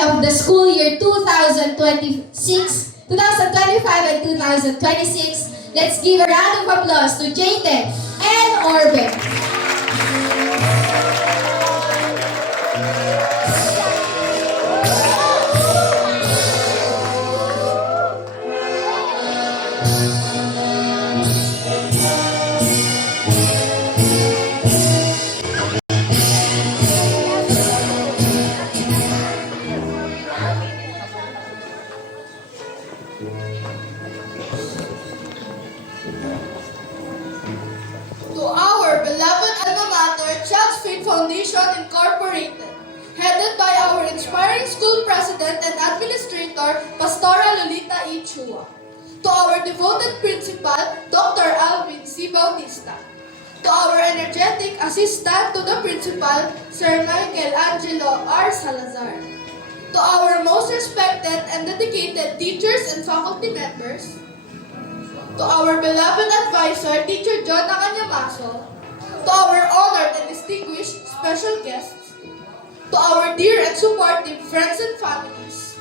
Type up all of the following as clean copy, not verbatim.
of the school year 2025 and 2026, let's give a round of applause to Jayden and Orbe. To our beloved alma mater, Child's Faith Foundation Incorporated, headed by our inspiring school president and administrator, Pastora Lolita E. Chua. To our devoted principal, Dr. Alvin C. Bautista. To our energetic assistant to the principal, Sir Michael Angelo R. Salazar. To our most respected and dedicated teachers and faculty members. To our beloved advisor, Teacher John Acanyamaso. To our honored and distinguished special guests. To our dear and supportive friends and families.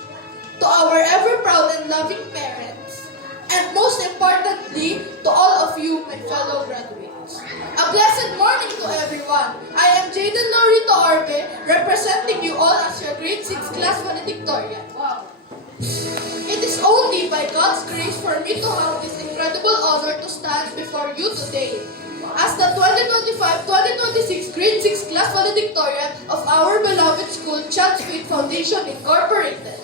To our ever proud and loving parents. And most importantly, to all of you, my fellow graduates. A blessed morning to everyone. I am Jayden Lorito Orbe, representing you all as your grade 6 class valedictorian. Wow. It is only by God's grace for me to have this incredible honor to stand before you today as the 2025-2026 grade 6 class valedictorian of our beloved school, Child's Faith Foundation Incorporated.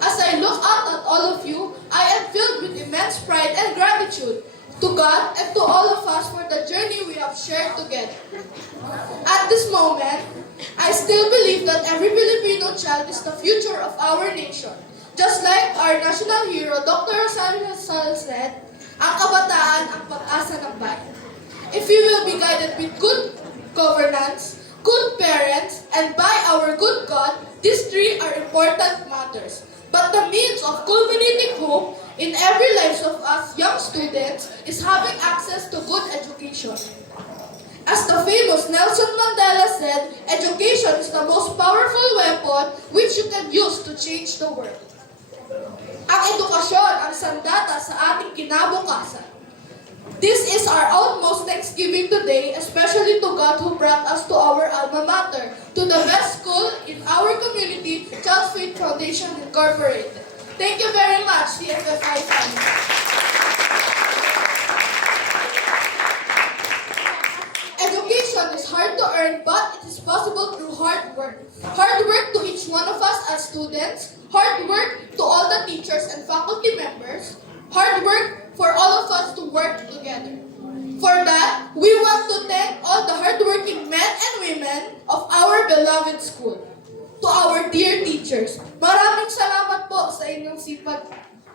As I look out at all of you, I am filled with immense pride and gratitude to God and to all of us for the journey we have shared together. At this moment, I still believe that every Filipino child is the future of our nation. Just like our national hero, Dr. Rosario Sal said, ang kabataan ang pag-asa ng bayan. If we will be guided with good governance, good parents, and by our good God, these three are important matters. But the means of culminating hope in every life of us young students is having access to good education. As the famous Nelson Mandela said, education is the most powerful weapon which you can use to change the world. Ang edukasyon ang sandata sa ating kinabukasan. This is our utmost thanksgiving today, especially to God who brought us to our alma mater, to the best school in our community, Child's Faith Foundation Incorporated. Thank you very much, CFFI family. Education is hard to earn, but it is possible through hard work. Hard work to each one of us as students, hard work to all the teachers and faculty members, hard work for all of us to work together. For that, we want to thank all the hardworking men and women of our beloved school. To our dear teachers, maraming salamat po sa inyong sipag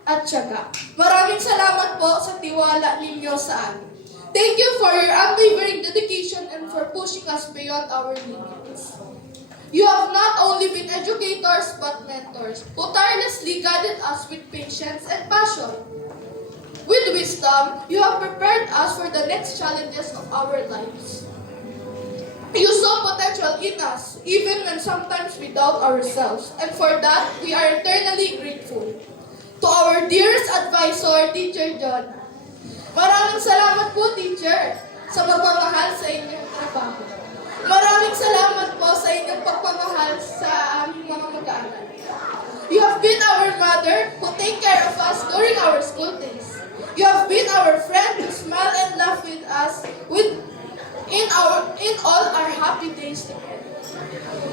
at tiyaga. Maraming salamat po sa tiwala ninyo sa amin. Thank you for your unwavering dedication and for pushing us beyond our limits. You have not only been educators but mentors who tirelessly guided us with patience and passion. With wisdom, you have prepared us for the next challenges of our lives. You saw potential in us, even when sometimes we doubt ourselves, and for that, we are eternally grateful. To our dearest advisor, Teacher John, maraming salamat po, Teacher, sa pagmamahal sa inyong trabaho. Maraming salamat po sa inyong pagmamahal sa aming mga mag-aaral. You have been our mother who take care of us during our school days. You have been our friend who smile and laugh with us in all our happy days together.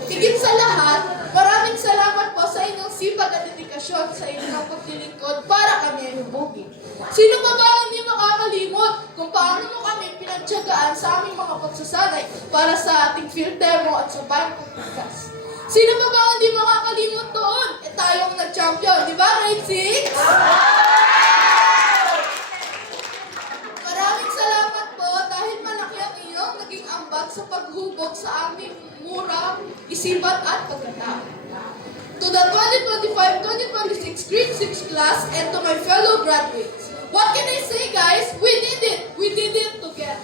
Higit sa lahat, maraming salamat po sa inyong sipag at dedikasyon sa inyong paglilingkod para kami ay hubugin. Sino pa ba hindi makakalimot kung paano mo kami pinagtiyagaan sa aming mga pagsasanay para sa ating field demo at sa bagong pagkas? Sino pa ba hindi makakalimot doon? Tayo ang nag-champion, di ba, grade 6? Maraming salamat po dahil malaki ang iyong naging ambag sa paghubog sa aming murang isipan at pagkatao. To the 2025-2026 grade 6 class and to my fellow graduates, what can I say, guys? We did it! We did it together.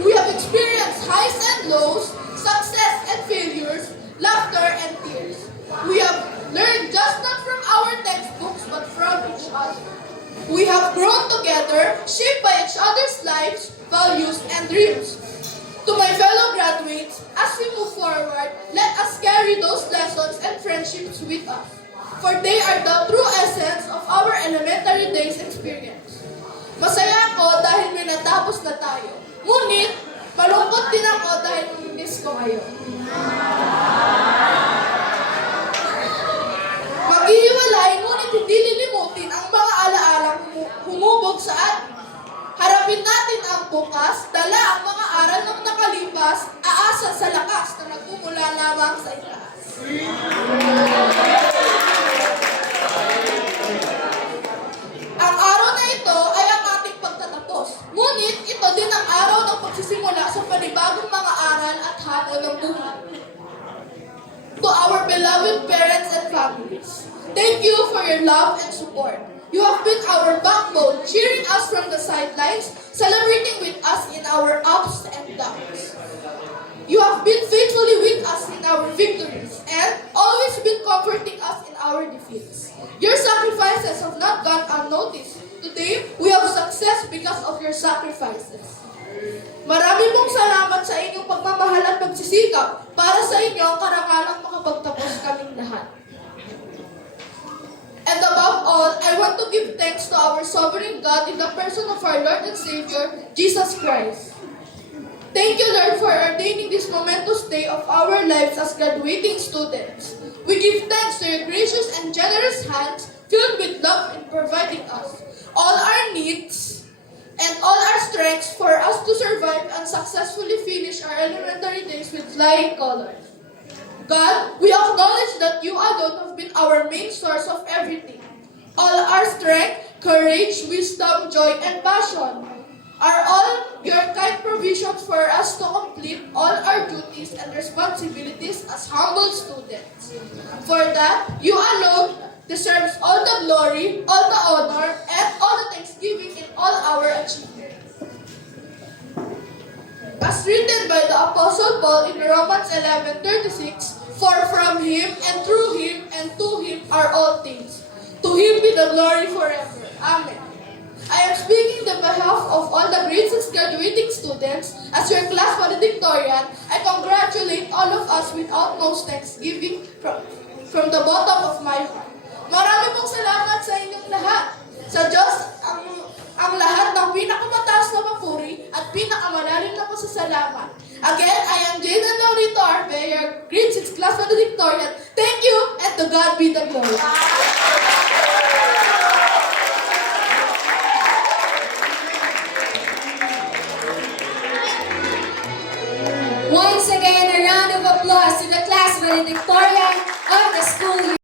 We have experienced highs and lows, success and failures, laughter and tears. We have learn just not from our textbooks but from each other. We have grown together, shaped by each other's lives, values, and dreams. To my fellow graduates, as we move forward, let us carry those lessons and friendships with us. For they are the true essence of our elementary days experience. Masaya ako dahil may natapos na tayo. Ngunit, malungkot din ako dahil miss ko kayo. Maghihiwalay, ngunit hindi lilimutin ang mga alaalang humubog sa atin. Harapin natin ang bukas, dala ang mga aral ng nakalipas, aasa sa lakas na nagmumula lamang sa itaas. Ang araw na ito ay ang ating pagtatapos. Ngunit ito din ang araw ng pagsisimula sa panibagong mga aral at hamon ng buhay. To our beloved parents and families, thank you for your love and support. You have been our backbone, cheering us from the sidelines, celebrating with us in our ups and downs. You have been faithfully with us in our victories and always been comforting us in our defeats. Your sacrifices have not gone unnoticed. Today, we have success because of your sacrifices. Marami pong salamat sa inyong pagmamahal at pagsisikap. Para sa inyo, ang karangalang makapagtapos kaming lahat. And above all, I want to give thanks to our sovereign God in the person of our Lord and Savior, Jesus Christ. Thank you, Lord, for ordaining this momentous day of our lives as graduating students. We give thanks to your gracious and generous hands filled with love in providing us all our needs and all our strengths for us to survive and successfully finish our elementary days with flying colors. God, we acknowledge that you alone have been our main source of everything. All our strength, courage, wisdom, joy, and passion are all your kind provisions for us to complete all our duties and responsibilities as humble students. For that, you alone deserves all the glory, all the honor, and all the thanksgiving in all our achievements. As written by the Apostle Paul in Romans 11:36, for from Him, and through Him, and to Him are all things. To Him be the glory forever. Amen. I am speaking on behalf of all the grade 6 graduating students. As your class valedictorian, I congratulate all of us with utmost thanksgiving from the bottom of my heart. Marami pong salamat sa inyong lahat. Sa Diyos, ang lahat ng pinakamataas na papuri at pinakamalalim na pasasalamat. Again, I am Jaden Laurito Arbe, your grade 6 class valedictorian. Thank you, and to God be the glory. Once again, a round of applause to the class valedictorian of the school year.